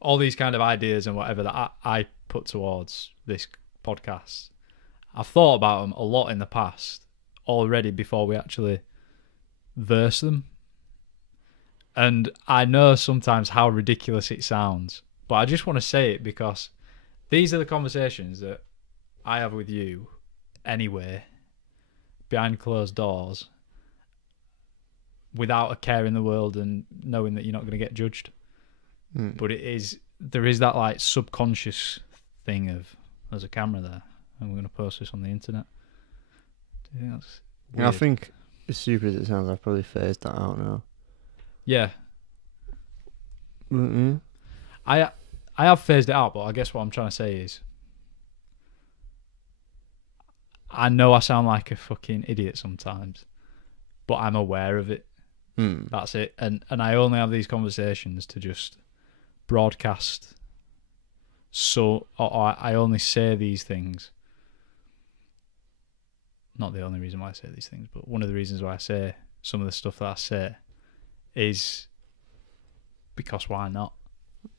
all these kind of ideas and whatever that I put towards this podcast, I've thought about them a lot in the past already before we actually verse them. And I know sometimes how ridiculous it sounds, but I just want to say it because these are the conversations that I have with you anyway, behind closed doors, without a care in the world and knowing that you're not going to get judged. But there is that like subconscious thing of there's a camera there and we're going to post this on the internet. Do you think that's weird? I think, as stupid as it sounds, I've probably phased that out now. Yeah. Mm-hmm. I have phased it out, but I guess what I'm trying to say is I know I sound like a fucking idiot sometimes, but I'm aware of it. That's it. And I only have these conversations to just broadcast. So I only say these things. Not the only reason why I say these things, but one of the reasons why I say some of the stuff that I say is because why not?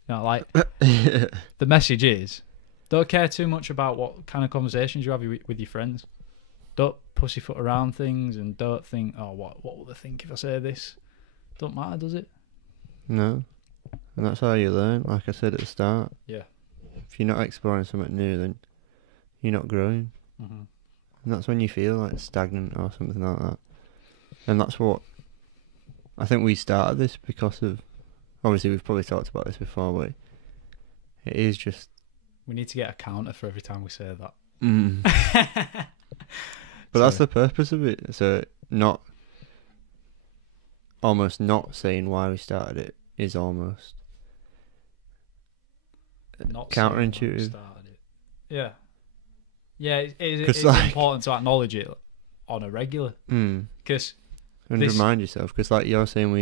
You know, like the message is, don't care too much about what kind of conversations you have with your friends. Don't pussyfoot around things and don't think, oh, what will they think if I say this? Don't matter, does it? No. And that's how you learn, like I said at the start. Yeah. If you're not exploring something new, then you're not growing. Mm-hmm. And that's when you feel like stagnant or something like that. And that's what I think we started this because of. Obviously, we've probably talked about this before, but it is just. We need to get a counter for every time we say that. But that's the purpose of it. So almost not saying why we started it is almost not counterintuitive. Yeah. Yeah, it's important to acknowledge it on a regular. Because and remind yourself, because like you're saying,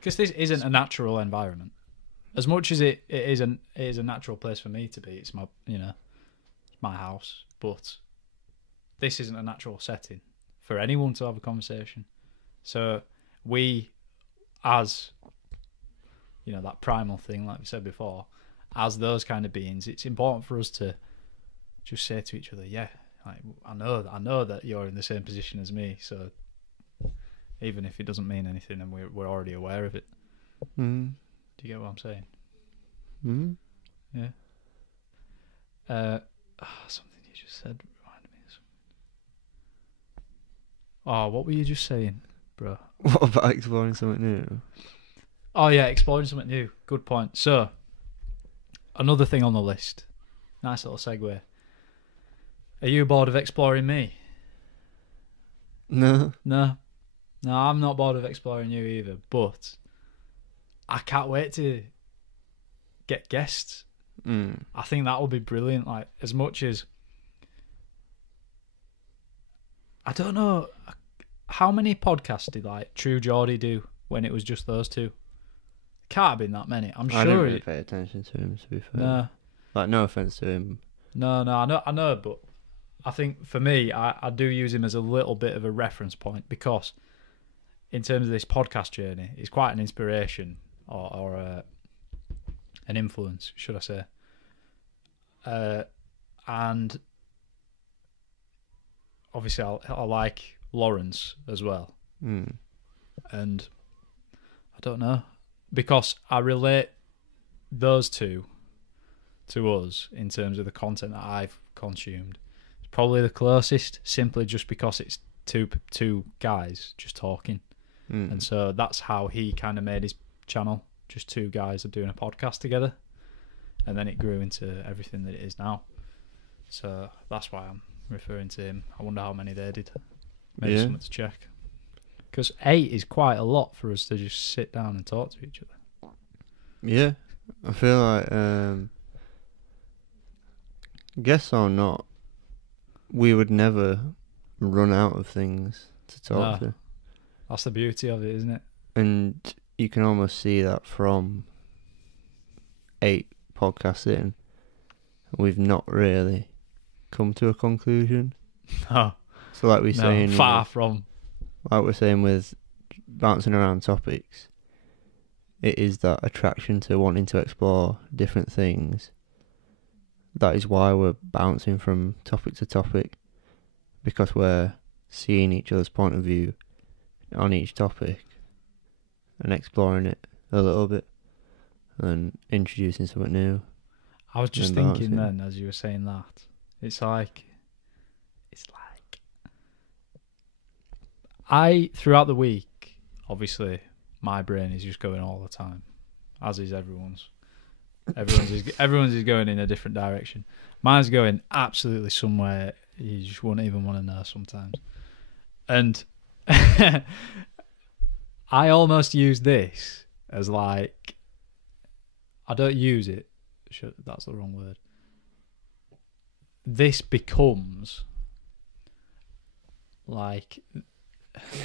because this isn't a natural environment. As much as it is a natural place for me to be. It's my it's my house, but this isn't a natural setting for anyone to have a conversation. So we, as that primal thing, like we said before, as those kind of beings, it's important for us to just say to each other, yeah, like, I know that you're in the same position as me, so even if it doesn't mean anything and we're already aware of it. Do you get what I'm saying? Yeah. Something you just said reminded me of something. Oh, what were you just saying, bro? What about exploring something new? Oh yeah, exploring something new. Good point. So, another thing on the list. Nice little segue. Are you bored of exploring me? No, I'm not bored of exploring you either, but I can't wait to get guests. I think that will be brilliant. Like, as much as I don't know how many podcasts did like True Geordie do when it was just those two. Can't have been that many. I'm sure. I didn't really pay attention to him, to be fair. No. Like, no offense to him. No, I know, but I think for me, I do use him as a little bit of a reference point because in terms of this podcast journey, he's quite an inspiration or an influence, should I say. And obviously I like Lawrence as well. And I don't know, because I relate those two to us in terms of the content that I've consumed. It's probably the closest, simply just because it's two guys just talking. And so that's how he kind of made his channel, just two guys are doing a podcast together, and then it grew into everything that it is now. So that's why I'm referring to him. I wonder how many they did. Maybe something to check, because 8 is quite a lot for us to just sit down and talk to each other. Yeah, I feel like guess or not, we would never run out of things to talk to. That's the beauty of it, isn't it? And you can almost see that from 8 podcasts in. We've not really come to a conclusion. No. So like we're saying, far from. Like we're saying with bouncing around topics, it is that attraction to wanting to explore different things. That is why we're bouncing from topic to topic, because we're seeing each other's point of view on each topic and exploring it a little bit and introducing something new. I was just And thinking balancing. then, as you were saying that, it's like I, throughout the week, obviously my brain is just going all the time, as is everyone's. Everyone's is going in a different direction. Mine's going absolutely somewhere you just wouldn't even want to know sometimes. And I almost use this as like, I don't use it. That's the wrong word. This becomes like,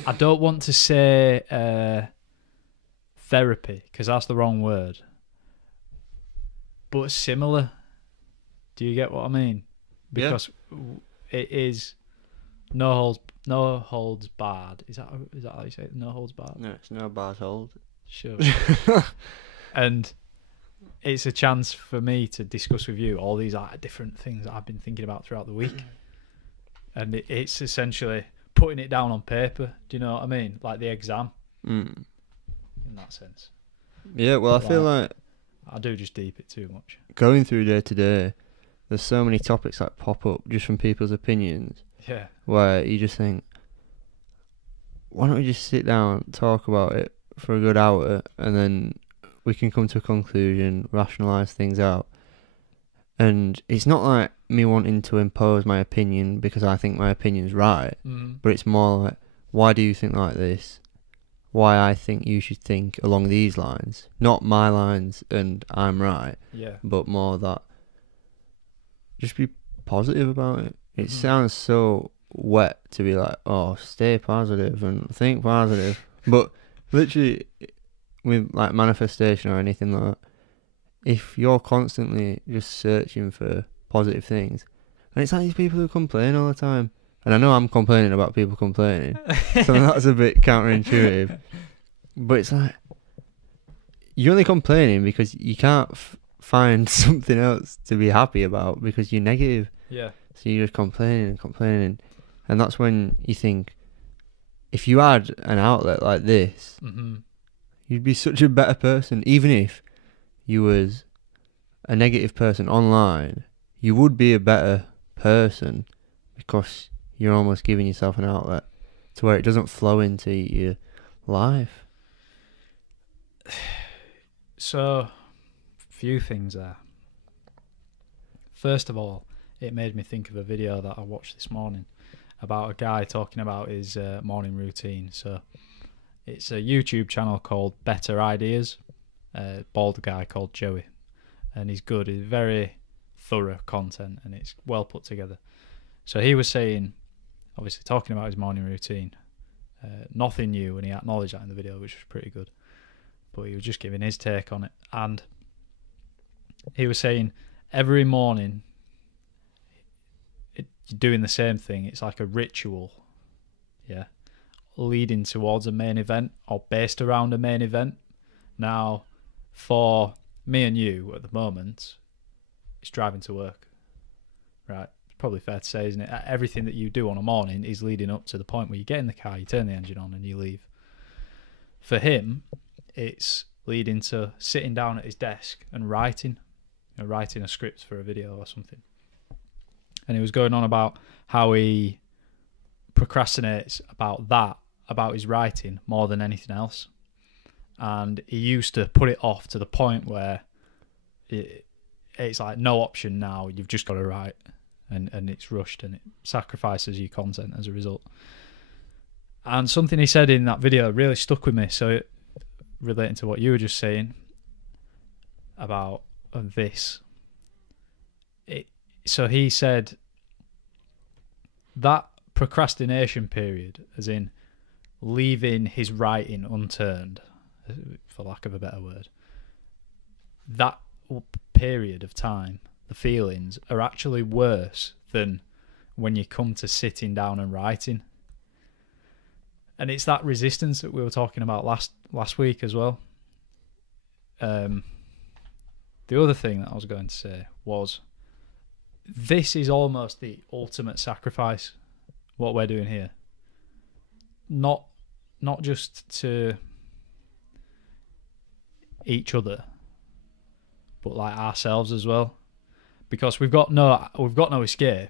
I don't want to say therapy because that's the wrong word, but similar. Do you get what I mean? Because it is no holds barred. Is that how you say it? No holds barred. No, it's no bars hold. Sure. And it's a chance for me to discuss with you all these different things that I've been thinking about throughout the week, and it's essentially putting it down on paper. Do you know what I mean? Like the exam, in that sense. Yeah, well, I feel like I do just deep it too much. going through day to day, there's so many topics that pop up just from people's opinions Yeah. where you just think, why don't we just sit down, talk about it for a good hour, and then we can come to a conclusion, rationalise things out. And it's not like me wanting to impose my opinion because I think my opinion's right, but it's more like, why do you think like this? Why I think you should think along these lines. Not my lines and I'm right, Yeah. but more that just be positive about it. It sounds so wet to be like, oh, stay positive and think positive. But literally, with like manifestation or anything like that, if you're constantly just searching for positive things, and it's like these people who complain all the time, and I know I'm complaining about people complaining, so that's a bit counterintuitive, but it's like, you're only complaining because you can't find something else to be happy about because you're negative. Yeah. So you're just complaining and complaining, and that's when you think, if you had an outlet like this, you'd be such a better person. Even if you was a negative person online, you would be a better person because you're almost giving yourself an outlet to where it doesn't flow into your life. So, few things there. First of all, it made me think of a video that I watched this morning about a guy talking about his morning routine. So, it's a YouTube channel called Better Ideas. Bald guy called Joey, and he's good. He's very thorough content, and it's well put together. So he was saying, obviously talking about his morning routine, nothing new, and he acknowledged that in the video, which was pretty good. But he was just giving his take on it, and he was saying every morning you're doing the same thing. It's like a ritual, yeah, leading towards a main event or based around a main event. Now, for me and you at the moment, it's driving to work, right? It's probably fair to say, isn't it? Everything that you do on a morning is leading up to the point where you get in the car, you turn the engine on, and you leave. For him, it's leading to sitting down at his desk and writing a script for a video or something. And he was going on about how he procrastinates about his writing more than anything else. And he used to put it off to the point where it's like no option now. You've just got to write, and it's rushed, and it sacrifices your content as a result. And something he said in that video really stuck with me. So, relating to what you were just saying about this, so he said that procrastination period, as in leaving his writing unturned, for lack of a better word, that period of time, the feelings are actually worse than when you come to sitting down and writing. And it's that resistance that we were talking about last week as well. The other thing that I was going to say was, this is almost the ultimate sacrifice, what we're doing here. Not just to each other, but like ourselves as well, because we've got no escape.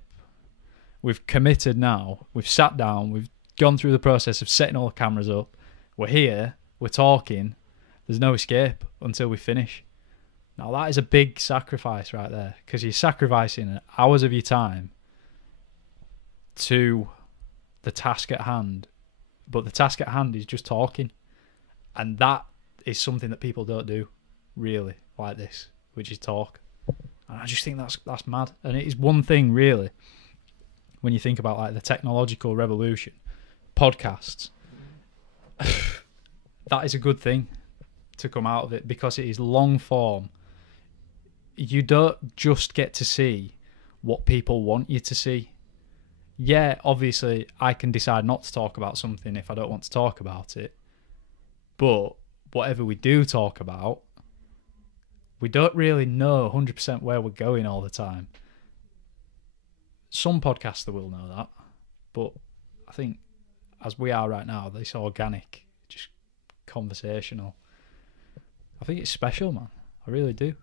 We've committed now. We've sat down. We've gone through the process of setting all the cameras up. We're here. We're talking. There's no escape until we finish. Now that is a big sacrifice right there, because you're sacrificing hours of your time to the task at hand. But the task at hand is just talking. And that is something that people don't do, really, like this, which is talk. And I just think that's mad. And it is one thing, really, when you think about like the technological revolution, podcasts, that is a good thing to come out of it, because it is long form. You don't just get to see what people want you to see. Yeah, obviously, I can decide not to talk about something if I don't want to talk about it. But whatever we do talk about, we don't really know 100% where we're going all the time. Some podcaster will know that, but I think as we are right now, this organic, just conversational, I think it's special, man. I really do.